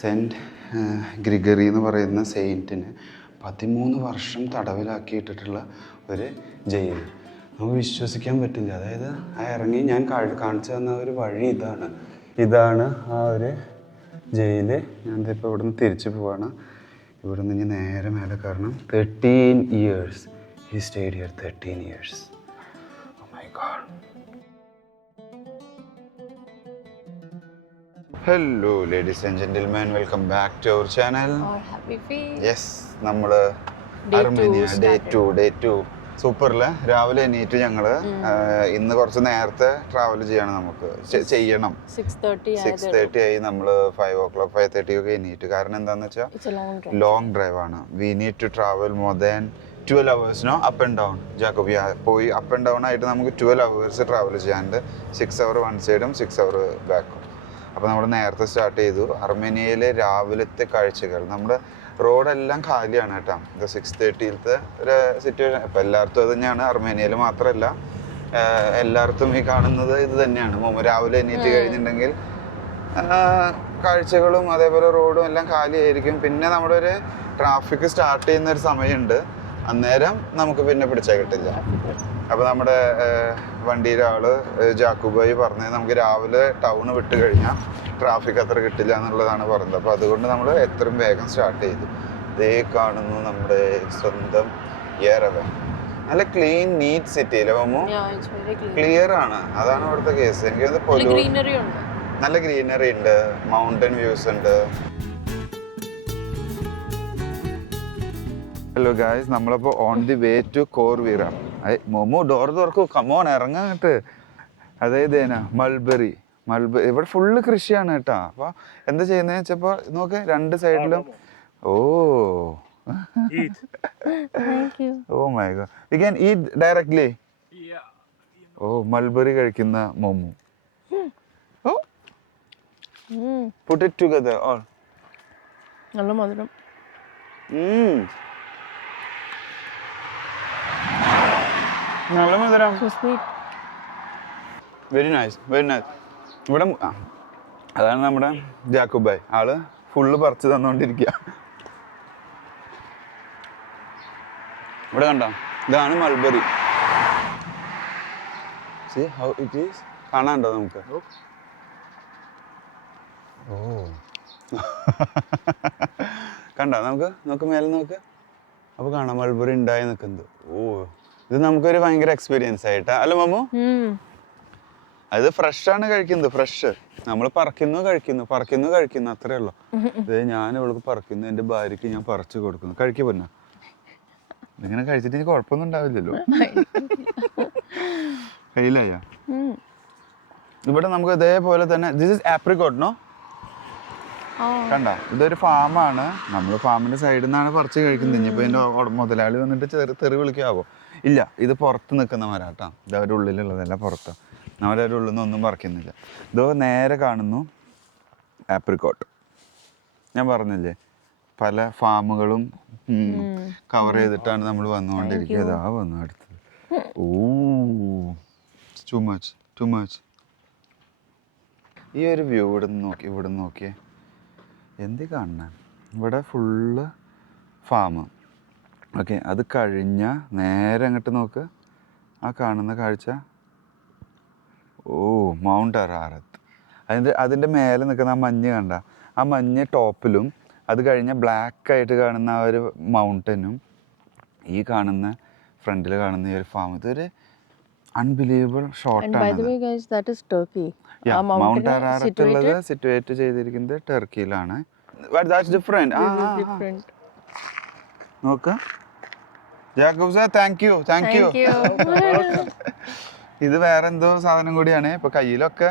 Cent Gregory എന്ന് പറയുന്ന സെയിൻറ്റിന് 13 വർഷം തടവിലാക്കിയിട്ടിട്ടുള്ള ഒരു ജയിൽ. നമുക്ക് വിശ്വസിക്കാൻ പറ്റില്ല. അതായത് ആ ഇറങ്ങി ഞാൻ കാണിച്ചു തന്ന ഒരു വഴി ഇതാണ് ആ ഒരു ജയിൽ. ഞാനിപ്പോൾ ഇവിടുന്ന് തിരിച്ചു പോവാണ്. ഇവിടുന്ന് ഇനി നേരെ മേലെ കാരണം 13 years he stayed here. 13 years. Oh my god. Hello ladies and gentlemen, welcome back to our channel. Or happy feet. Yes, നമ്മൾ അർമേനിയ ഡേ 2 സൂപ്പറില് രാവിലെ എണീറ്റ് ഞങ്ങള് ഇന്ന് കുറച്ച് നേരത്തെ ട്രാവൽ ചെയ്യണം. നമുക്ക് ചെയ്യണം 6:30 ആയി. നമ്മള് 5 o'clock 5:30 ഒക്കെ എണീറ്റ്. കാരണം എന്താന്ന് വെച്ചാൽ ലോങ് ഡ്രൈവ് ആണ്. We need to travel more than 12 hours up and down. ജാക്കോബി പോയി അപ്പ് ആൻഡ് ഡൗൺ ആയിട്ട് നമുക്ക് 12 hours ട്രാവൽ ചെയ്യാനുണ്ട്. 6 hour വൺ സൈഡും 6 hour ബാക്കും. അപ്പോൾ നമ്മൾ നേരത്തെ സ്റ്റാർട്ട് ചെയ്തു. അർമേനിയയിലെ രാവിലത്തെ കാഴ്ചകൾ. നമ്മുടെ റോഡെല്ലാം കാലിയാണ് കേട്ടോ. ഇത് 6:30 ഒരു സിറ്റുവേഷൻ. ഇപ്പം എല്ലായിടത്തും അത് തന്നെയാണ്. അർമേനിയയിൽ മാത്രമല്ല, എല്ലായിടത്തും ഈ കാണുന്നത് ഇത് തന്നെയാണ്. രാവിലെ എണീറ്റ് കഴിഞ്ഞിട്ടുണ്ടെങ്കിൽ കാഴ്ചകളും അതേപോലെ റോഡും എല്ലാം കാലിയായിരിക്കും. പിന്നെ നമ്മുടെ ഒരു ട്രാഫിക് സ്റ്റാർട്ട് ചെയ്യുന്ന ഒരു സമയമുണ്ട്. അന്നേരം നമുക്ക് പിന്നെ പിടിച്ചാൽ കിട്ടില്ല. അപ്പോൾ നമ്മുടെ വണ്ടിയിലെ ആള് ജാക്കൂബായി പറഞ്ഞത് നമുക്ക് രാവിലെ ടൗണ് വിട്ട് കഴിഞ്ഞാൽ ട്രാഫിക് അത്ര കിട്ടില്ല എന്നുള്ളതാണ് പറഞ്ഞത്. അപ്പോൾ അതുകൊണ്ട് നമ്മൾ എത്രയും വേഗം സ്റ്റാർട്ട് ചെയ്തു. ഇതേ കാണുന്നു നമ്മുടെ സ്വന്തം യെറവൻ. നല്ല ക്ലീൻ നീറ്റ് സിറ്റി അല്ലേ മമ്മു? ക്ലിയർ ആണ്. അതാണ് ഇവിടുത്തെ കേസ്. എനിക്ക് നല്ല ഗ്രീനറി ഉണ്ട്, മൗണ്ടൻ വ്യൂസ് ഉണ്ട്. ഹലോ ഗായ്സ്, നമ്മളിപ്പോൾ ഓൺ ദി വേ ടു കോർവീറ. മൊമോ ഡോർ തുറക്കൂ, കമോൺ ഇറങ്ങാട്ട്. അതായത് മൾബറി ഇവിടെ ഫുള്ള് കൃഷിയാണ് കേട്ടോ. അപ്പോൾ എന്താ ചെയ്യുന്നത് വെച്ചപ്പോൾ നോക്ക്, രണ്ട് സൈഡിലും. Oh oh my god, we can eat directly. Oh mulberry കഴിക്കുന്ന Momo. Oh put it together all. നല്ല മധുരം. നല്ല മധുരം. Very nice, very nice. ഇവിടെ അതാണ് നമ്മുടെ ജാക്കൂബായ്. ആള് ഫുള്ള് പറിച്ച് തന്നോണ്ടിരിക്കുക. ഇവിടെ കണ്ടോ, ഇതാണ് mulberry. See how it is? കാണാണ്ടോ നമുക്ക്? ഓ കണ്ടോ, നമുക്ക് മേലെ നോക്ക്. അപ്പോൾ കാണാം മൾബറി ഉണ്ടായി നിൽക്കുന്നത്. ഓ ഇത് നമുക്കൊരു ഭയങ്കര എക്സ്പീരിയൻസ് ആയിട്ടാ അല്ല മമ്മു? അത് ഫ്രഷാണ് കഴിക്കുന്നത്. ഫ്രഷ് നമ്മൾ പറിക്കുന്നു കഴിക്കുന്നു അത്രേ ഉള്ളൂ. ഇത് ഞാൻ ഇവൾക്ക് പറിക്കുന്നു, എൻ്റെ ഭാര്യയ്ക്ക് ഞാൻ പറിച്ചു കൊടുക്കുന്നു. കഴിക്കുക പൊന്ന. ഇതിങ്ങനെ കഴിച്ചിട്ട് എനിക്ക് കുഴപ്പമൊന്നും ഉണ്ടാവില്ലല്ലോ. കയ്യിലായ ഇവിടെ നമുക്ക് ഇതേപോലെ തന്നെ. This is apricot no? കണ്ട, ഇതൊരു ഫാമാണ്. നമ്മൾ ഫാമിന്റെ സൈഡിൽ നിന്നാണ് പറിച്ച് കഴിക്കുന്നത്. ഇനിയിപ്പോൾ ഇതിൻ്റെ മുതലാളി വന്നിട്ട് തെറി വിളിക്കാവോ? ഇല്ല, ഇത് പുറത്ത് നിൽക്കുന്ന മരാട്ടാ. ഇത് അവരുടെ ഉള്ളിലുള്ളതല്ല, പുറത്ത്. അവരവരുടെ ഉള്ളിൽ നിന്ന് ഒന്നും പറിക്കുന്നില്ല. ഇതോ നേരെ കാണുന്നു ആപ്രിക്കോട്ട്. ഞാൻ പറഞ്ഞില്ലേ, പല ഫാമുകളും കവർ ചെയ്തിട്ടാണ് നമ്മൾ വന്നുകൊണ്ടിരിക്കുന്നത്. ആ വന്നു അടുത്തത്. ഓ ടു മച്ച്. ഈ ഒരു വ്യൂ ഇവിടെ നോക്കിയേ, എന്ത് കാണാൻ. ഇവിടെ ഫുള്ള് ഫാം. ഓക്കെ, അത് കഴിഞ്ഞ നേരെ അങ്ങോട്ട് നോക്ക്, ആ കാണുന്ന കാഴ്ച. ഓ മൗണ്ട് അറാറത്ത്. അതിൻ്റെ മേലെ നിൽക്കുന്ന ആ മഞ്ഞ് കണ്ട, ആ മഞ്ഞ് ടോപ്പിലും അത് കഴിഞ്ഞ ബ്ലാക്ക് ആയിട്ട് കാണുന്ന ആ ഒരു മൗണ്ടനും ഈ കാണുന്ന ഫ്രണ്ടിൽ കാണുന്ന ഈ ഒരു ഫാം. ഇതൊരു അൺബിലീവബിൾ ഷോട്ടാണ്. മൗണ്ട് അറാറത്ത് ഉള്ളത് സിറ്റുവേറ്റ് ചെയ്തിരിക്കുന്നത് ടർക്കിയിലാണ്. നോക്ക് ജാക്കോബ് സാർ, താങ്ക് യു. ഇത് വേറെ എന്തോ സാധനം കൂടിയാണ്. ഇപ്പൊ കയ്യിലൊക്കെ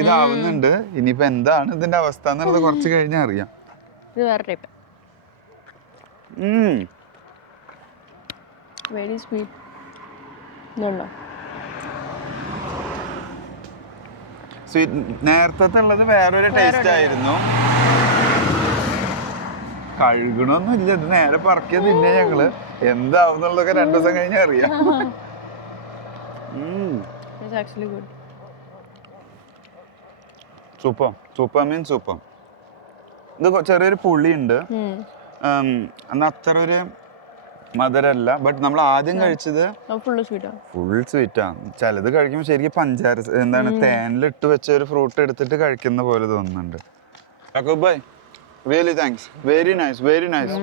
ഇതാവുന്നുണ്ട്. ഇനിയിപ്പോ എന്താണ് ഇതിന്റെ അവസ്ഥ എന്നുള്ളത് കുറച്ച് കഴിഞ്ഞാൽ അറിയാം. നേരത്തെ ഉള്ളത് വേറൊരു ടേസ്റ്റ് ആയിരുന്നു. കഴുകണൊന്നും ഇല്ല, ഇത് നേരെ പറക്കിയ തിന്നെ ഞങ്ങള്. എന്താവുന്നുള്ളതൊക്കെ 2 ദിവസം കഴിഞ്ഞാൽ അറിയാം. സൂപ്പർ. ഇത് ചെറിയൊരു പുളിയുണ്ട്. എന്നാൽ അത്ര ഒരു മധുരമല്ല. ബട്ട് നമ്മൾ ആദ്യം കഴിച്ചത് ഫുൾ സ്വീറ്റാണ്. ചിലത് കഴിക്കുമ്പോൾ ശരിക്കും പഞ്ചാര എന്താണ് തേനിലിട്ട് വെച്ച ഒരു ഫ്രൂട്ട് എടുത്തിട്ട് കഴിക്കുന്ന പോലെ തോന്നുന്നുണ്ട്. Bye, really thanks, very nice, very nice.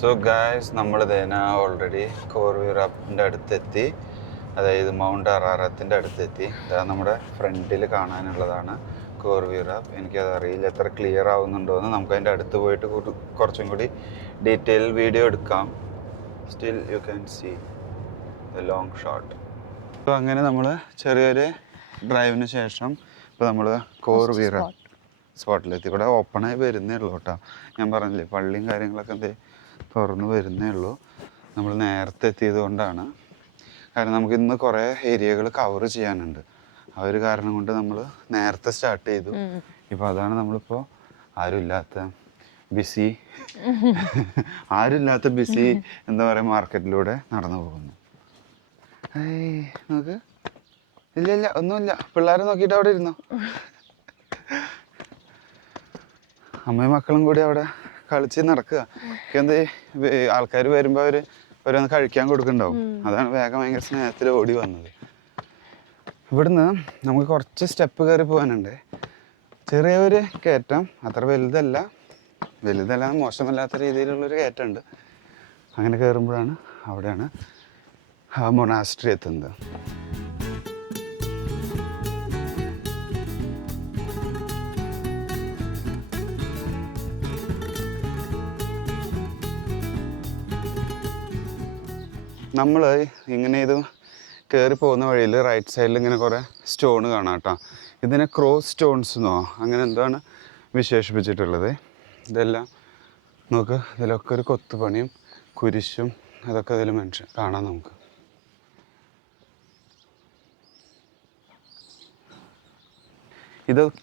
So guys, നമ്മൾ ഓൾറെഡി കോർവീറപ്പിൻ്റെ അടുത്തെത്തി. അതായത് മൗണ്ട് അറാറത്തിൻ്റെ അടുത്തെത്തി. അതാ നമ്മുടെ ഫ്രണ്ടിൽ കാണാനുള്ളതാണ് കോർവീറപ്പ്. എനിക്കത് അറിയില്ല എത്ര ക്ലിയർ ആവുന്നുണ്ടോ എന്ന്. നമുക്ക് അതിൻ്റെ അടുത്ത് പോയിട്ട് കുറച്ചും കൂടി ഡീറ്റെയിൽ വീഡിയോ എടുക്കാം. Still you can see the long shot. അപ്പോൾ അങ്ങനെ നമ്മൾ ചെറിയൊരു ഡ്രൈവിന് ശേഷം ഇപ്പോൾ നമ്മൾ കോർവീറപ്പ് സ്പോട്ടിലെത്തി. ഇവിടെ ഓപ്പണായി വരുന്നേ ഉള്ളൂ കേട്ടോ. ഞാൻ പറഞ്ഞില്ലേ പള്ളിയും കാര്യങ്ങളൊക്കെ തുറന്ന് വരുന്നേ ഉള്ളൂ. നമ്മൾ നേരത്തെ എത്തിയത് കൊണ്ടാണ്. കാരണം നമുക്ക് ഇന്ന് കുറേ ഏരിയകൾ കവർ ചെയ്യാനുണ്ട്. ആ ഒരു കാരണം കൊണ്ട് നമ്മൾ നേരത്തെ സ്റ്റാർട്ട് ചെയ്തു. ഇപ്പോൾ അതാണ് നമ്മളിപ്പോൾ ആരുമില്ലാത്ത ബിസി എന്താ പറയുക മാർക്കറ്റിലൂടെ നടന്നു പോകുന്നു. നോക്ക്, ഇല്ല ഒന്നുമില്ല. പിള്ളേരെ നോക്കിയിട്ട് അവിടെ ഇരുന്നോ. അമ്മയും മക്കളും കൂടി അവിടെ കളിച്ച് നടക്കുക. എന്ത് ആൾക്കാർ വരുമ്പോൾ അവർ ഓരോന്ന് കഴിക്കാൻ കൊടുക്കുന്നുണ്ടാവും. അതാണ് വേഗം ഭയങ്കര സ്നേഹത്തിൽ ഓടി വന്നത്. ഇവിടുന്ന് നമുക്ക് കുറച്ച് സ്റ്റെപ്പ് കയറി പോകാനുണ്ട്. ചെറിയൊരു കയറ്റം, അത്ര വലുതല്ല മോശമല്ലാത്ത രീതിയിലുള്ളൊരു കയറ്റമുണ്ട്. അങ്ങനെ കയറുമ്പോഴാണ് അവിടെയാണ് മൊണാസ്ട്രി എത്തുന്നത്. നമ്മൾ ഇങ്ങനെ ഇത് കയറി പോകുന്ന വഴിയിൽ റൈറ്റ് സൈഡിൽ ഇങ്ങനെ കുറേ സ്റ്റോൺ കാണാം കേട്ടോ. ഇതിനെ ക്രോസ് സ്റ്റോൺസ് എന്നോ അങ്ങനെ എന്താണ് വിശേഷിപ്പിച്ചിട്ടുള്ളത്. ഇതെല്ലാം നോക്ക്, ഇതിലൊക്കെ ഒരു കൊത്തുപണിയും കുരിശും അതൊക്കെ ഇതിൽ കാണാം നമുക്ക്.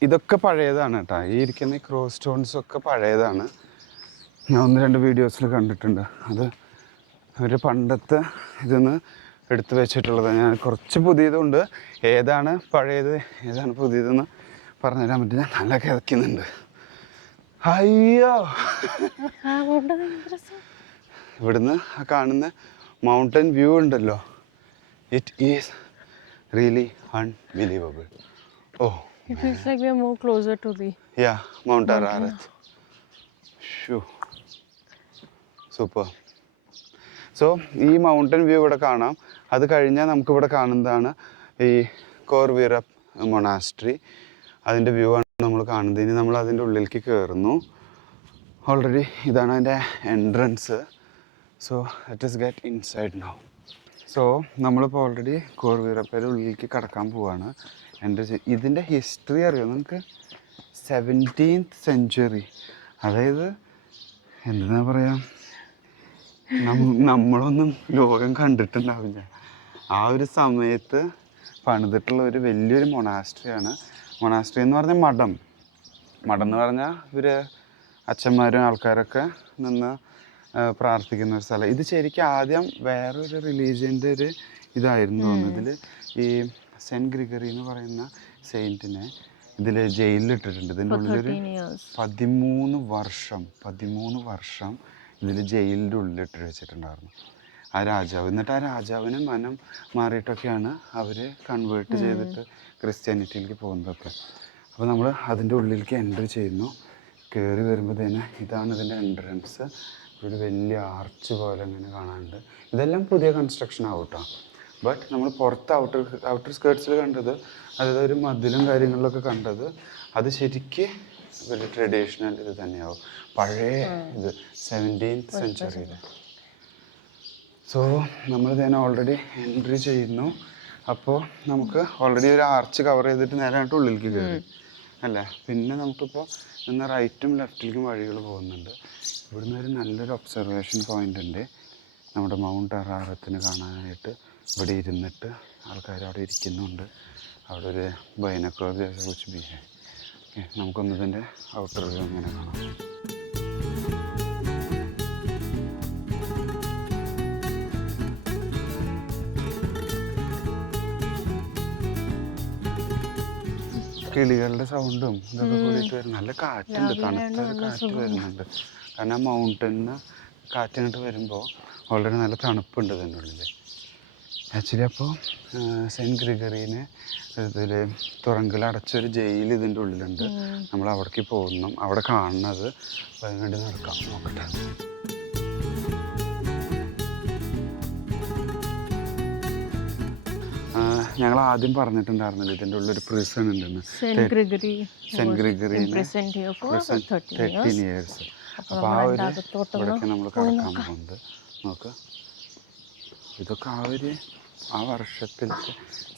ഇതൊക്കെ പഴയതാണ് കേട്ടോ. ഈ ഇരിക്കുന്ന ക്രോസ് സ്റ്റോൺസൊക്കെ പഴയതാണ്. ഞാൻ 1-2 വീഡിയോസിൽ കണ്ടിട്ടുണ്ട്. അത് അവർ പണ്ടത്തെ ഇതൊന്ന് എടുത്തു വെച്ചിട്ടുള്ളതാണ്. ഞാൻ കുറച്ച് പുതിയതുണ്ട്. ഏതാണ് പഴയത് ഏതാണ് പുതിയതെന്ന് പറഞ്ഞുതരാൻ പറ്റില്ല. നല്ല കിതയ്ക്കുന്നുണ്ട്. അയ്യോ, ഇവിടുന്ന് ആ കാണുന്ന മൗണ്ടൻ വ്യൂ ഉണ്ടല്ലോ, it is really unbelievable. Oh, it feels like we are more closer to the Mount Ararat. Super. So ഈ മൗണ്ടൻ വ്യൂ ഇവിടെ കാണാം. അത് കഴിഞ്ഞാൽ നമുക്കിവിടെ കാണുന്നതാണ് ഈ കോർവീറപ്പ് മൊണാസ്ട്രി. അതിൻ്റെ വ്യൂ ആണ് നമ്മൾ കാണുന്നത്. ഇനി നമ്മൾ അതിൻ്റെ ഉള്ളിലേക്ക് കയറുന്നു. ഓൾറെഡി ഇതാണ് അതിൻ്റെ entrance. So let us get inside now. So നമ്മളിപ്പോൾ ഓൾറെഡി കോർവീറപ്പയുടെ ഉള്ളിലേക്ക് കടക്കാൻ പോവാണ്. ഇതിൻ്റെ ഹിസ്റ്ററി അറിയോ നമുക്ക്? 17th century. അതായത് എന്താ പറയുക, നമ്മളൊന്നും ലോകം കണ്ടിട്ടുണ്ടാവില്ല. ആ ഒരു സമയത്ത് പണിതിട്ടുള്ള ഒരു വലിയൊരു മൊണാസ്ട്രിയാണ്. മൊണാസ്ട്രി എന്ന് പറഞ്ഞാൽ മഠം എന്ന് പറഞ്ഞാൽ ഇവർ അച്ഛന്മാരും ആൾക്കാരൊക്കെ നിന്ന് പ്രാർത്ഥിക്കുന്ന ഒരു സ്ഥലം. ഇത് ശരിക്കും ആദ്യം വേറൊരു റിലീജിയൻ്റെ ഒരു ഇതായിരുന്നു തോന്നുന്നു. ഇതിൽ ഈ സെൻറ്റ് ഗ്രിഗറി എന്ന് പറയുന്ന സെയിൻറ്റിനെ ഇതിൽ ജയിലിലിട്ടിട്ടുണ്ട്. ഇതിൻ്റെ ഉള്ളിലൊരു 13 വർഷം ഇതിൽ ജയിലിൻ്റെ ഉള്ളിലിട്ട് വെച്ചിട്ടുണ്ടായിരുന്നു ആ രാജാവ്. എന്നിട്ട് ആ രാജാവിന് മനം മാറിയിട്ടൊക്കെയാണ് അവർ കൺവേർട്ട് ചെയ്തിട്ട് ക്രിസ്ത്യാനിറ്റിയിലേക്ക് പോകുന്നതൊക്കെ. അപ്പോൾ നമ്മൾ അതിൻ്റെ ഉള്ളിലേക്ക് എൻട്രി ചെയ്യുന്നു. കയറി വരുമ്പോൾ തന്നെ ഇതാണ് ഇതിൻ്റെ എൻട്രൻസ്. ഒരു വലിയ ആർച്ച് പോലെ ഇങ്ങനെ കാണാനുണ്ട്. ഇതെല്ലാം പുതിയ കൺസ്ട്രക്ഷൻ ആവും കേട്ടോ. ബട്ട് നമ്മൾ പുറത്ത് ഔട്ടർ സ്കേർട്സിൽ കണ്ടത്, അതായത് ഒരു മതിലും കാര്യങ്ങളിലൊക്കെ കണ്ടത്, അത് ശരിക്ക് ഒരു ട്രഡീഷണൽ ഇത് തന്നെയാവും. പഴയ ഇത് 17th century. സോ നമ്മൾ തന്നെ ഓൾറെഡി എൻട്രി ചെയ്യുന്നു. അപ്പോൾ നമുക്ക് ഓൾറെഡി ഒരു ആർച്ച് കവർ ചെയ്തിട്ട് നേരായിട്ട് ഉള്ളിലേക്ക് കയറി അല്ലേ. പിന്നെ നമുക്കിപ്പോൾ നിന്ന് റൈറ്റും ലെഫ്റ്റിലേക്കും വഴികൾ പോകുന്നുണ്ട്. ഇവിടുന്ന് ഒരു നല്ലൊരു ഒബ്സർവേഷൻ പോയിൻ്റ് ഉണ്ട്. നമ്മുടെ മൗണ്ട് അറാറത്തിനെ കാണാനായിട്ട് ഇവിടെ ഇരുന്നിട്ട് ആൾക്കാർ അവിടെ ഇരിക്കുന്നുണ്ട്. അവിടെ ഒരു ബൈനോക്കുലർ കുറിച്ച് ബിഹേ. ഓക്കെ, നമുക്കൊന്നിതിൻ്റെ ഔട്ടർ വ്യൂ അങ്ങനെ കാണാം. കിളികളുടെ സൗണ്ടും ഇതൊക്കെ കൂടിയിട്ട് വരും. നല്ല കാറ്റുണ്ട്, തണുത്ത കാറ്റ് വരുന്നുണ്ട്. കാരണം ആ മൗണ്ടനിന്ന് കാറ്റിങ്ങോട്ട് വരുമ്പോൾ വളരെ നല്ല തണുപ്പുണ്ട് ഇതിൻ്റെ ഉള്ളിൽ. ആക്ച്വലി അപ്പോൾ സെൻറ്റ് ഗ്രിഗറീനെ ഇതിൽ തുറങ്കിൽ അടച്ചൊരു ജയിൽ ഇതിൻ്റെ ഉള്ളിലുണ്ട്. നമ്മൾ അവിടേക്ക് പോകുന്നു, അവിടെ കാണുന്നത്. അപ്പോൾ അതിനുവേണ്ടി നടക്കാം, നോക്കട്ടെ. ഞങ്ങൾ ആദ്യം പറഞ്ഞിട്ടുണ്ടായിരുന്നില്ല ഇതിൻ്റെ ഉള്ളൊരു പ്രിസൺ ഉണ്ടെന്ന്. സെൻറ്റ് ഗ്രിഗറീനെ 13 ഇയേഴ്സ്. അപ്പോൾ ആ ഒരു ഇവിടേക്ക് നമ്മൾ കിടക്കാൻ പോകുന്നത്. നോക്ക്, ഇതൊക്കെ ആ വർഷത്തിലത്തെ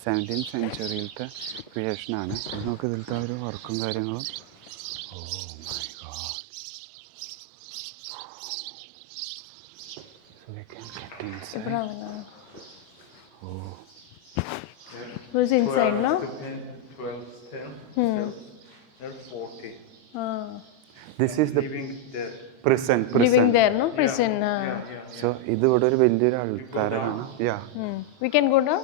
17th സെഞ്ച്വറിയിലത്തെ ക്രിയേഷനാണ്. ഇത് നമുക്ക് ഇതിലത്തെ ആ ഒരു വർക്കും കാര്യങ്ങളും. Oh my god. So we can get inside. Oh. Who's inside, no? 12 stairs. There's 40. This is the prison. Living there, no? Prison. So ഇത് ഇവിടെ ഒരു വലിയൊരു അൾത്താരയാണ്. We can go down?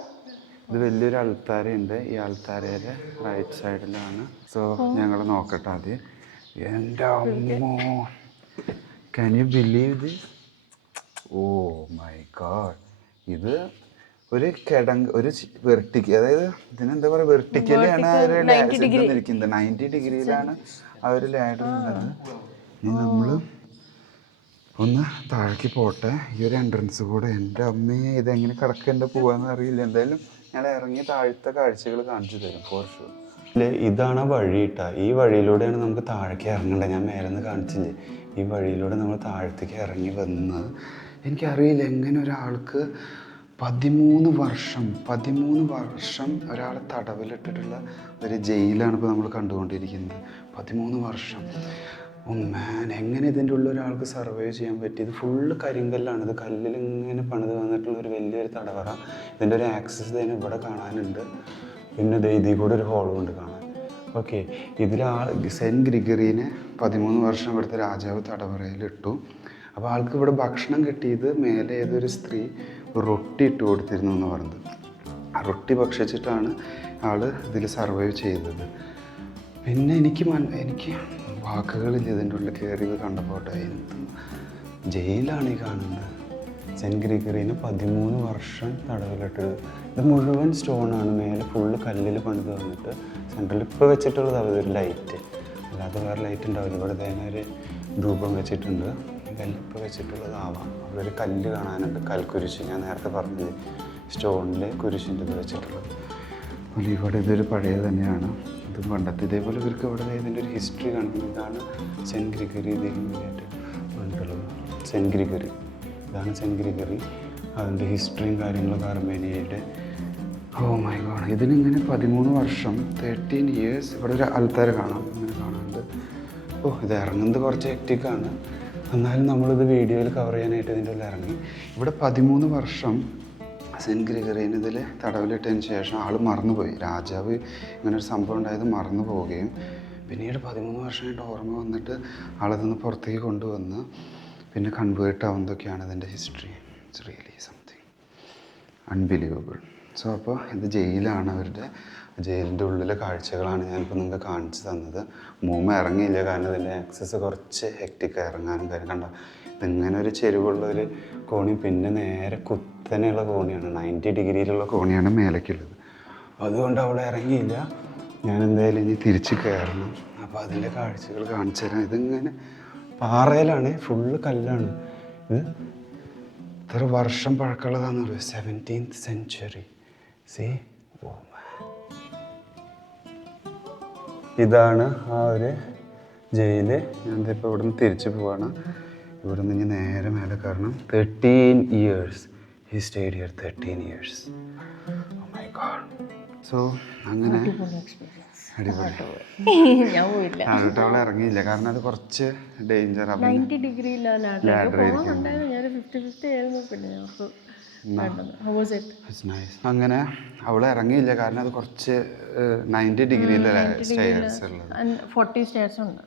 ഇത് വലിയൊരു അൾത്താരയുണ്ട്. ഈ അൾത്താരയുടെ റൈറ്റ് സൈഡിലാണ്. സോ ഞങ്ങൾ നോക്കട്ടെ ആദ്യം. എൻ്റെ അമ്മോ, can you believe this? Oh my god. ഇത് ഒരു ഒരു വെർട്ടിക്കൽ, അതായത് ഇതിനെന്താ പറയുക, വെർട്ടിക്കലാണ് ഒരു ഇരിക്കുന്നത്. 90 ഡിഗ്രിയിലാണ് ആ ഒരു ലാഡർ ഉള്ളത്. ഇനി നമ്മൾ ഒന്ന് താഴേക്ക് പോട്ടെ. ഈ ഒരു എൻട്രൻസ് കൂടെ. എൻ്റെ അമ്മയെ ഇതെങ്ങനെ കിടക്കേണ്ട പോവാന്ന് അറിയില്ല. എന്തായാലും ഞാൻ ഇറങ്ങി താഴത്തെ കാഴ്ചകൾ കാണിച്ചു തരും ഫോർ ഷുവർ. ഇതാണ് ആ വഴി ഇട്ടാ. ഈ വഴിയിലൂടെയാണ് നമുക്ക് താഴേക്ക് ഇറങ്ങേണ്ടത്. ഞാൻ മേലെ നിന്ന് കാണിച്ചില്ലേ, ഈ വഴിയിലൂടെ നമ്മൾ താഴത്തേക്ക് ഇറങ്ങി വന്ന്. എനിക്കറിയില്ല എങ്ങനെ ഒരാൾക്ക് 13 വർഷം ഒരാളെ തടവിലിട്ടിട്ടുള്ള ഒരു ജയിലാണ് ഇപ്പോൾ നമ്മൾ കണ്ടുകൊണ്ടിരിക്കുന്നത്. 13 വർഷം. ഓ മാൻ, എങ്ങനെ ഇതിൻ്റെ ഉള്ളിൽ ഒരാൾക്ക് സർവൈവ് ചെയ്യാൻ പറ്റി? ഇത് ഫുള്ള് കരിങ്കല്ലാണ്. ഇത് കല്ലിൽ ഇങ്ങനെ പണിത് വന്നിട്ടുള്ള ഒരു വലിയൊരു തടവറ. ഇതിൻ്റെ ഒരു ആക്സസ് ഇതിന് ഇവിടെ കാണാനുണ്ട്. പിന്നെ ഇതിൽ കൂടെ ഒരു ഹോളും ഉണ്ട് കാണാൻ. ഓക്കെ, സെൻറ്റ് ഗ്രിഗറീനെ 13 വർഷം ഇവിടുത്തെ രാജാവ് തടവറയിലിട്ടു. അപ്പോൾ ആൾക്ക് ഇവിടെ ഭക്ഷണം കിട്ടിയത് മേലെ ഏതൊരു സ്ത്രീ റൊട്ടി ഇട്ട് കൊടുത്തിരുന്നു എന്ന് പറഞ്ഞത്. ആ റൊട്ടി ഭക്ഷിച്ചിട്ടാണ് ആൾ ഇതിൽ സർവൈവ് ചെയ്തത്. പിന്നെ എനിക്ക് വാക്കുകളില്ല ഇതിൻ്റെ ഉള്ളിൽ കയറിയത് കണ്ടപ്പോട്ടെ. എന്ത് ജയിലാണ് ഈ കാണുന്നത്. സെൻറ്റ് ഗ്രിഗറീനെ 13 വർഷം തടവിലിട്ടത്. ഇത് മുഴുവൻ സ്റ്റോണാണ്. മേലെ ഫുള്ള് കല്ലിൽ പണിത് വന്നിട്ട് സെൻട്രൽ ഇപ്പോൾ വെച്ചിട്ടുള്ളത് അതൊരു ലൈറ്റ്, അല്ലാതെ വേറെ ലൈറ്റ് ഉണ്ടാവില്ല. ഇവിടെ തന്നെ ഒരു ധൂപം വെച്ചിട്ടുണ്ട്. കല്ലിപ്പോൾ വെച്ചിട്ടുള്ളതാവാം. അവിടെ ഒരു കല്ല് കാണാനുണ്ട്, കൽക്കുരിശ്. ഞാൻ നേരത്തെ പറഞ്ഞത് സ്റ്റോണിൽ കുരിശിൻ്റെ ഇത് വെച്ചിട്ടുള്ളത്. അപ്പോൾ ഇവിടെ ഇതൊരു പഴയ തന്നെയാണ്. ഇത് പണ്ടത്തെ ഇതേപോലെ ഇവർക്ക് ഇവിടെ ഇതിൻ്റെ ഒരു ഹിസ്റ്ററി കാണിക്കുന്നത്. ഇതാണ് സെൻറ്റ് ഗ്രിഗറി. ഇതിന് വേണ്ടിയിട്ട് വന്നിട്ടുള്ളത് സെൻറ്റ് ഗ്രിഗറി. ഇതാണ് സെൻറ്റ് ഗ്രിഗറി. അതിൻ്റെ ഹിസ്റ്ററിയും കാര്യങ്ങളൊക്കെ അർമേനിയയുടെ. ഓ മൈ ഗോഡ്. ഇതിനിങ്ങനെ 13 വർഷം 13 ഇയേഴ്സ്. ഇവിടെ ഒരു ആൾക്കാർ കാണാം, ഇങ്ങനെ കാണാനുണ്ട്. ഓ, ഇത് ഇറങ്ങുന്നത് കുറച്ച് ഹെക്റ്റിക്കാണ്. എന്നാലും നമ്മളിത് വീഡിയോയിൽ കവർ ചെയ്യാനായിട്ട് ഇതിൻ്റെ ഉള്ളിൽ ഇറങ്ങി. ഇവിടെ 13 വർഷം സെൻറ്റ് ഗ്രിഗറീനെ ഇതിൽ തടവിലിട്ടതിന് ശേഷം ആൾ മറന്നുപോയി. രാജാവ് ഇങ്ങനൊരു സംഭവം ഉണ്ടായത് മറന്നു പോവുകയും പിന്നീട് 13 വർഷമായിട്ട് ഓർമ്മ വന്നിട്ട് ആളതിന്ന് പുറത്തേക്ക് കൊണ്ടുവന്ന് പിന്നെ കൺവേർട്ട് ആവുന്നതൊക്കെയാണ് ഇതിൻ്റെ history. It's really something unbelievable. So അപ്പോൾ ഇത് ജയിലാണ്. അവരുടെ ജയിലിൻ്റെ ഉള്ളിലെ കാഴ്ചകളാണ് ഞാനിപ്പോൾ നിങ്ങൾക്ക് കാണിച്ചു തന്നത്. മൂമ്മ ഇറങ്ങിയില്ല, കാരണം ഇതിൻ്റെ ആക്സസ് കുറച്ച് ഹെക്റ്റിക്കായി ഇറങ്ങാനും കാര്യം. കണ്ട, ഇതിങ്ങനെ ഒരു ചെരുവുള്ളൊരു കോണി, പിന്നെ നേരെ കുത്തനെയുള്ള കോണിയാണ്, 90 ഡിഗ്രിയിലുള്ള കോണിയാണ് മേലേക്കുള്ളത്. അതുകൊണ്ട് അവിടെ ഇറങ്ങിയില്ല. ഞാൻ എന്തായാലും ഇനി തിരിച്ച് കയറണം. അപ്പോൾ അതിൻ്റെ കാഴ്ചകൾ കാണിച്ചു തരാം. ഇതിങ്ങനെ പാറയിലാണ്, ഫുള്ള് കല്ലാണ്. ഇത് ഇത്ര വർഷം പഴക്കമുള്ളതാണെന്ന് പറയും. 17th century. സി, ഓ ഇതാണ് ആ ഒരു ജയില്. ഞാൻ ഇപ്പോൾ ഇവിടെ നിന്ന് തിരിച്ചു പോവാണ്. ഇവിടെ നിന്ന് ഇനി നേരെ മേലെ കയറണം. 13 years he stayed here. 13 years. Oh my god. So അങ്ങനെ അടിപൊളി. താഴോട്ട് അവൾ ഇറങ്ങിയില്ല, കാരണം അത് കുറച്ച് ഡേഞ്ചർ. 90 ഡിഗ്രിയിലാണ് അങ്ങനെ അവൾ ഇറങ്ങിയില്ല, കാരണം അത് കുറച്ച് 90 ഡിഗ്രിയിലാണ് സ്റ്റെയർസ് ഉള്ളത്. 40 സ്റ്റെയർസ് ഉണ്ട്.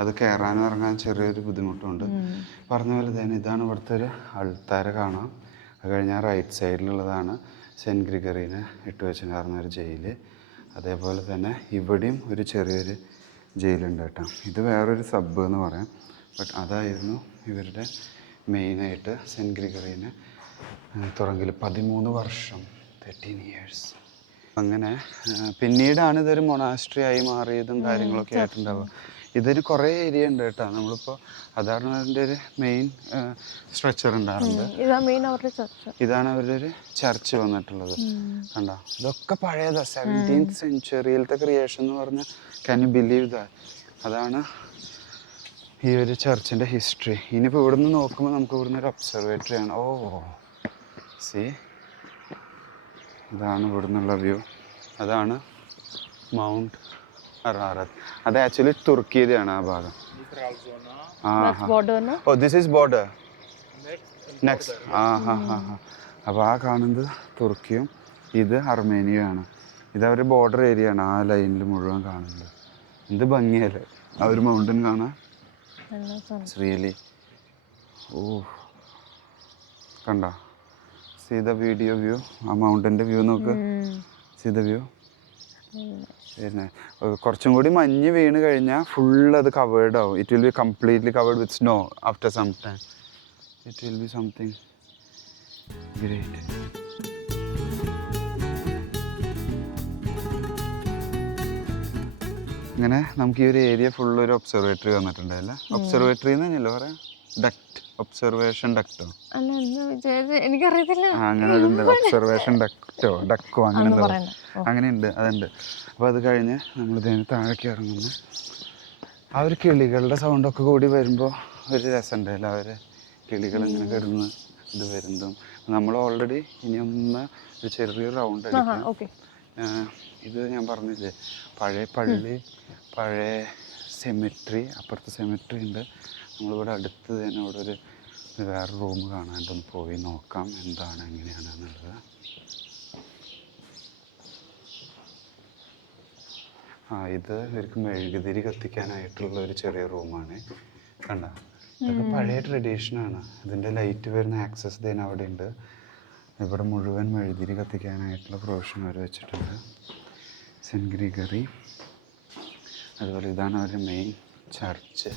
അത് കയറാനും ഇറങ്ങാൻ ചെറിയൊരു ബുദ്ധിമുട്ടുണ്ട്. പറഞ്ഞ പോലെ തന്നെ ഇതാണ് ഇവിടുത്തെ ഒരു അൾത്താര കാണാം. അത് കഴിഞ്ഞാൽ റൈറ്റ് സൈഡിലുള്ളതാണ് സെൻറ്റ് ഗ്രിഗറീനെ ഇട്ട് വെച്ചിട്ടുണ്ടായിരുന്ന ഒരു ജയില്. അതേപോലെ തന്നെ ഇവിടെയും ഒരു ചെറിയൊരു ജയിലുണ്ട് കേട്ടോ. ഇത് വേറൊരു സബ് എന്ന് പറയാം. ബട്ട് അതായിരുന്നു ഇവരുടെ മെയിനായിട്ട് സെൻറ്റ് ഗ്രിഗറീനെ തുറങ്കിൽ 13 വർഷം, 13 ഇയേഴ്സ്. അങ്ങനെ പിന്നീടാണ് ഇതൊരു മൊണാസ്ട്രി ആയി മാറിയതും കാര്യങ്ങളൊക്കെ ആയിട്ടുണ്ടാവുക. ഇതിന് കുറേ ഏരിയ ഉണ്ട് കേട്ടോ. നമ്മളിപ്പോൾ അതാണ് അതിൻ്റെ ഒരു മെയിൻ സ്ട്രക്ചർ ഉണ്ടാകുന്നത്. ഇതാണ് അവരുടെ ഒരു ചർച്ച് വന്നിട്ടുള്ളത്. കണ്ടോ, ഇതൊക്കെ പഴയതാ. 17th സെഞ്ച്വറിയിലത്തെ ക്രിയേഷൻ എന്ന് പറഞ്ഞാൽ ക്യാൻ യു ബിലീവ് ദാറ്റ്? അതാണ് ഈ ഒരു ചർച്ചിൻ്റെ ഹിസ്റ്ററി. ഇനിയിപ്പോൾ ഇവിടുന്ന് നോക്കുമ്പോൾ നമുക്ക് ഇവിടുന്ന് ഒരു ഒബ്സർവേറ്ററി ആണ്. ഓ സി, ഇതാണ് ഇവിടുന്നുള്ള വ്യൂ. അതാണ് മൗണ്ട് അറാറത്ത്. അത് ആക്ച്വലി തുർക്കിയിലാണ് ആ ഭാഗം. Oh this is border next. അപ്പോൾ ആ കാണുന്നത് തുർക്കിയും ഇത് അർമേനിയയാണ്. ഇത് അവരുടെ ബോർഡർ ഏരിയ ആണ്. ആ ലൈനിൽ മുഴുവൻ കാണുന്നത് എന്ത് ഭംഗിയല്ലേ ആ ഒരു മൗണ്ടൻ കാണാൻ. റിയലി. ഓ കണ്ട, സീ ദ വീഡിയോ വ്യൂ. ആ മൗണ്ടൻ്റെ വ്യൂ നോക്ക്. See the view. പിന്നെ കുറച്ചും കൂടി മഞ്ഞ് വീണ് കഴിഞ്ഞാൽ ഫുൾ അത് കവേർഡ് ആവും. It will be completely covered with snow after some time. It will be something great. ഇങ്ങനെ നമുക്ക് ഈ ഒരു ഏരിയ ഫുൾ ഒരു ഒബ്സർവേറ്ററി വന്നിട്ടുണ്ടല്ലേ. ഒബ്സർവേറ്ററി എന്ന് തന്നെയല്ലോ പറയാം. ഡക്ട്, ഒബ്സർവേഷൻ ഡക്റ്റോ, എനിക്കറിയത്തില്ല. അങ്ങനെ ഉണ്ട്. ഒബ്സർവേഷൻ ഡക്റ്റോ ഡക്കോ അങ്ങനെ ഉണ്ട്, അതുണ്ട്. അപ്പോൾ അത് കഴിഞ്ഞ് നമ്മൾ ഇതിന് താഴേക്ക് ഇറങ്ങുന്നു. ആ ഒരു കിളികളുടെ സൗണ്ടൊക്കെ കൂടി വരുമ്പോൾ ഒരു രസമുണ്ടല്ലോ. അവർ കിളികൾ ഇങ്ങനെ കിടന്ന് ഇത് വരുന്നതും. നമ്മൾ ഓൾറെഡി ഇനി ഒന്ന് ഒരു ചെറിയൊരു റൗണ്ട് അടിക്കാം. ഇത് ഞാൻ പറഞ്ഞില്ലേ, പഴയ പള്ളി, പഴയ സെമിട്രി, അപ്പുറത്ത് സെമിട്രി ഉണ്ട്. നമ്മളിവിടെ അടുത്ത് തന്നെ ഇവിടെ ഒരു വേറെ റൂം കാണാണ്ടൊന്ന് പോയി നോക്കാം എന്താണ് എങ്ങനെയാണ് എന്നുള്ളത്. ഇത് ഇവർക്ക് മെഴുകുതിരി കത്തിക്കാനായിട്ടുള്ള ഒരു ചെറിയ റൂമാണ്. കണ്ട, ഇതൊക്കെ പഴയ ട്രഡീഷനാണ്. ഇതിൻ്റെ ലൈറ്റ് വരുന്ന ആക്സസ് തന്നെ അവിടെ ഉണ്ട്. ഇവിടെ മുഴുവൻ മെഴുകുതിരി കത്തിക്കാനായിട്ടുള്ള പ്രൊവിഷൻ അവർ വെച്ചിട്ടുണ്ട്. Saint Gregory. അതുപോലെ ഇതാണ് അവരുടെ മെയിൻ ചർച്ച്.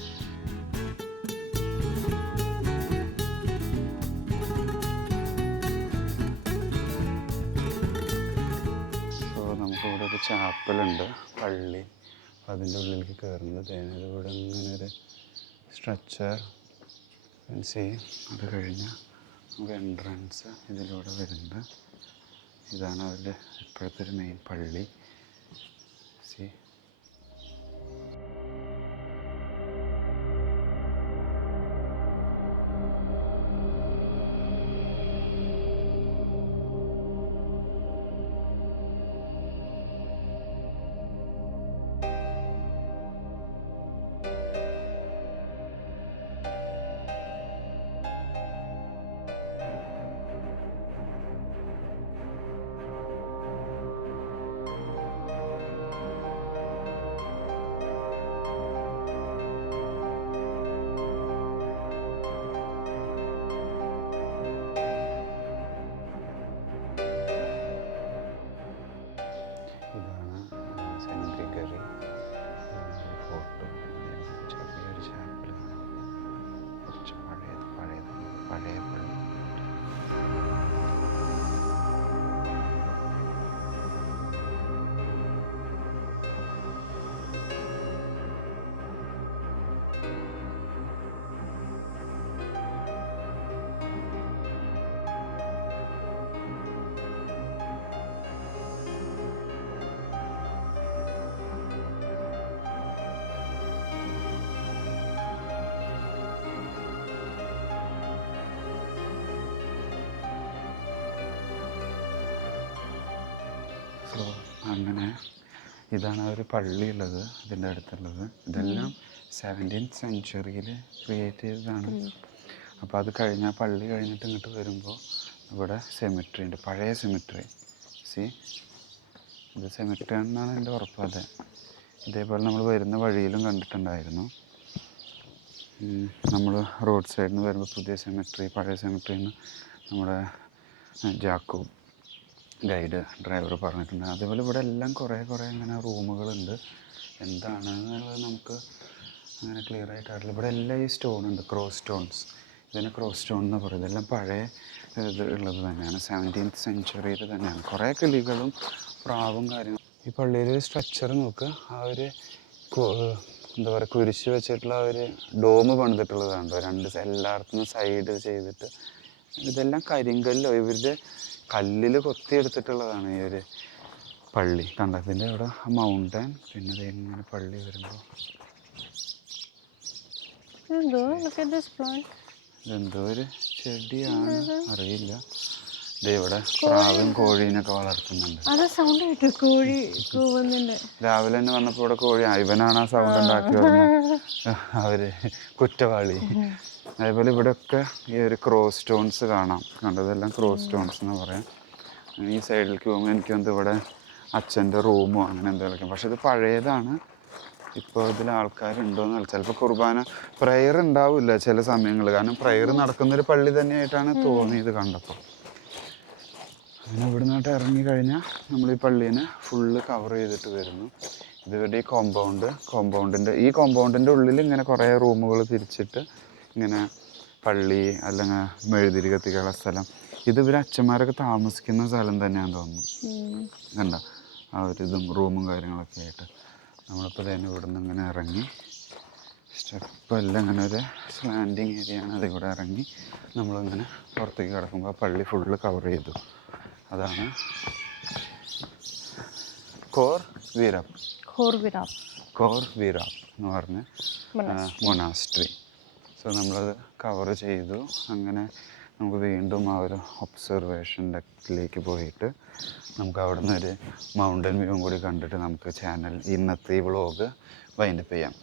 നമുക്കിവിടെ ഒരു ചാപ്പലുണ്ട്, പള്ളി. അതിൻ്റെ ഉള്ളിലേക്ക് കയറുന്നത് ഇവിടെ ഇങ്ങനെ ഒരു സ്ട്രക്ചർ ചെയ്യും. അത് കഴിഞ്ഞാൽ നമുക്ക് എൻട്രൻസ് ഇതിലൂടെ വരുന്നത്. ഇതാണ് അവരുടെ ഇപ്പോഴത്തെ ഒരു മെയിൻ പള്ളി. സി, അങ്ങനെ ഇതാണ് ആ ഒരു പള്ളി ഉള്ളത്, ഇതിൻ്റെ അടുത്തുള്ളത്. ഇതെല്ലാം 17th സെഞ്ച്വറിയിൽ ക്രിയേറ്റ് ചെയ്തതാണ്. അപ്പോൾ അത് കഴിഞ്ഞാൽ പള്ളി കഴിഞ്ഞിട്ട് ഇങ്ങോട്ട് വരുമ്പോൾ ഇവിടെ സെമിട്രി ഉണ്ട്, പഴയ സെമിട്രി. സി, ഇത് സെമിട്രി ആണെന്നാണ് എൻ്റെ ഉറപ്പ്. അതെ, ഇതേപോലെ നമ്മൾ വരുന്ന വഴിയിലും കണ്ടിട്ടുണ്ടായിരുന്നു. നമ്മൾ റോഡ് സൈഡിൽ നിന്ന് വരുമ്പോൾ പുതിയ സെമിട്രി, പഴയ സെമിട്രിയിൽ നിന്ന് നമ്മുടെ ജാക്കോബ് ഗൈഡ് ഡ്രൈവർ പറഞ്ഞിട്ടുണ്ട്. അതേപോലെ ഇവിടെ എല്ലാം കുറേ ഇങ്ങനെ റൂമുകളുണ്ട്. എന്താണെന്നുള്ളത് നമുക്ക് അങ്ങനെ ക്ലിയർ ആയിട്ട് അറിയില്ല. ഇവിടെ എല്ലാം ഈ സ്റ്റോൺ ഉണ്ട്, ക്രോസ് സ്റ്റോൺസ്. ഇതിനെ ക്രോസ് സ്റ്റോൺ എന്ന് പറയും. ഇതെല്ലാം പഴയ ഇത് ഉള്ളത് തന്നെയാണ്, 17th സെഞ്ച്വറിയിൽ തന്നെയാണ്. കുറേ കിളികളും പ്രാവും കാര്യങ്ങളും. ഈ പള്ളിയിൽ ഒരു സ്ട്രക്ചർ നോക്കുക, ആ ഒരു എന്താ പറയുക, കുരിശ് വെച്ചിട്ടുള്ള ഒരു ഡോം പണിതിട്ടുള്ളതാണല്ലോ, എല്ലായിടത്തും സൈഡ് ചെയ്തിട്ട്. ഇതെല്ലാം കരിങ്കല്ലോ, ഇവരുടെ കല്ലിൽ കൊത്തിയെടുത്തിട്ടുള്ളതാണ് ഈ ഒരു പള്ളി. കണ്ടതിൻ്റെ അവിടെ മൗണ്ടൻ, പിന്നെ ഇങ്ങനെ പള്ളി വരുമ്പോൾ ഇതെന്തോ ഒരു ചെടിയാണ്, അറിയില്ല. ഇവിടെ പ്രാവും കോഴീനൊക്കെ വളർത്തുന്നുണ്ട്. രാവിലെ തന്നെ വന്നപ്പോൾ ഇവിടെ കോഴി, ഇവനാണ് ആ സൗണ്ട് ഉണ്ടാക്കി വരുന്നത്, അവര് കുറ്റവാളി. അതേപോലെ ഇവിടെയൊക്കെ ഈ ഒരു ക്രോസ് സ്റ്റോൺസ് കാണാം. കണ്ടതെല്ലാം ക്രോസ് സ്റ്റോൺസ് എന്ന് പറയാം. ഈ സൈഡിലേക്ക് പോകുമ്പോൾ എനിക്ക് വന്ന് ഇവിടെ അച്ഛൻ്റെ റൂമോ അങ്ങനെ എന്തെങ്കിലും. പക്ഷെ ഇത് പഴയതാണ്. ഇപ്പോൾ ഇതിൽ ആൾക്കാരുണ്ടോയെന്ന് അറിയില്ല. ചിലപ്പോൾ കുർബാന പ്രയർ ഉണ്ടാവില്ല ചില സമയങ്ങളിൽ, കാരണം പ്രയർ നടക്കുന്നൊരു പള്ളി തന്നെയായിട്ടാണ് തോന്നിയത് കണ്ടപ്പോൾ. അങ്ങനെ ഇവിടെ നിന്നിട്ട് ഇറങ്ങിക്കഴിഞ്ഞാൽ നമ്മൾ ഈ പള്ളീനെ ഫുള്ള് കവർ ചെയ്തിട്ട് വരുന്നു. ഇതിവിടെ ഈ ഈ കോമ്പൗണ്ടിൻ്റെ ഉള്ളിൽ ഇങ്ങനെ കുറേ റൂമുകൾ തിരിച്ചിട്ട് ഇങ്ങനെ പള്ളി അല്ലെങ്കിൽ മെഴുതിരി കത്തിക്കാനുള്ള സ്ഥലം. ഇത് ഇവർ അച്ഛന്മാരൊക്കെ താമസിക്കുന്ന സ്ഥലം തന്നെയാണെന്ന് തോന്നുന്നു. കണ്ട ആ ഒരു ഇതും റൂമും കാര്യങ്ങളൊക്കെ ആയിട്ട്. നമ്മളിപ്പോൾ തന്നെ ഇവിടെ നിന്ന് ഇങ്ങനെ ഇറങ്ങി, സ്റ്റെപ്പെല്ലാം ഇങ്ങനെ ഒരു സ്ലാൻഡിങ് ഏരിയയാണ്, അതിവിടെ ഇറങ്ങി നമ്മളിങ്ങനെ പുറത്തേക്ക് കിടക്കുമ്പോൾ ആ പള്ളി ഫുള്ള് കവർ ചെയ്തു. അതാണ് കോർ വീരാപ്പ് എന്ന് പറഞ്ഞ മൊണാസ്ട്രി. സോ നമ്മളത് കവർ ചെയ്തു. അങ്ങനെ നമുക്ക് വീണ്ടും ആ ഒരു ഒബ്സർവേഷൻ ഡെക്കിലേക്ക് പോയിട്ട് നമുക്ക് അവിടെ നിന്ന് ഒരു മൗണ്ടൻ വ്യൂവും കൂടി കണ്ടിട്ട് നമുക്ക് ഇന്നത്തെ ഈ വ്ളോഗ് വൈൻഡപ്പ് ചെയ്യാം.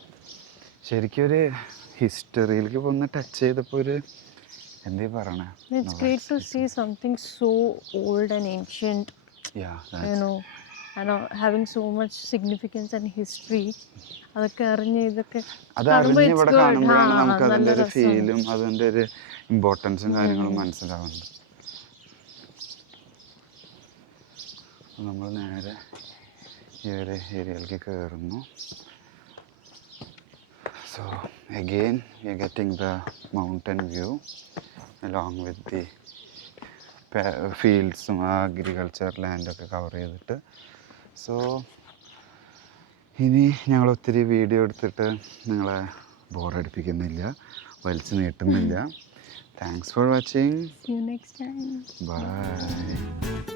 ശരിക്കും ഒരു ഹിസ്റ്ററിയിലേക്ക് ഒന്ന് ടച്ച് ചെയ്തപ്പോൾ ഒരു എന്താ പറയണേ, It's great to see something so old and ancient, and having so much significance and history. അതൊക്കെ അറിഞ്ഞ് ഇതൊക്കെ അതറിഞ്ഞ് ഇവിടെ കാണുമ്പോഴാണ് നമുക്ക് അതിൻ്റെ ഒരു ഫീലും അതിൻ്റെ ഒരു ഇമ്പോർട്ടൻസും കാര്യങ്ങളും മനസ്സിലാവുന്നത്. നമ്മൾ നേരെ ഈ ഒരു ഏരിയയിലേക്ക് കയറുന്നു. So again we are getting the mountain view along with the ഫീൽഡ്സും അഗ്രികൾച്ചർ ലാൻഡൊക്കെ കവർ ചെയ്തിട്ട്. സോ ഇനി ഞങ്ങൾ ഒത്തിരി വീഡിയോ എടുത്തിട്ട് നിങ്ങളെ ബോറടിപ്പിക്കുന്നില്ല, വലിച്ചു നീട്ടുന്നില്ല. Thanks for watching. See you next time. Bye.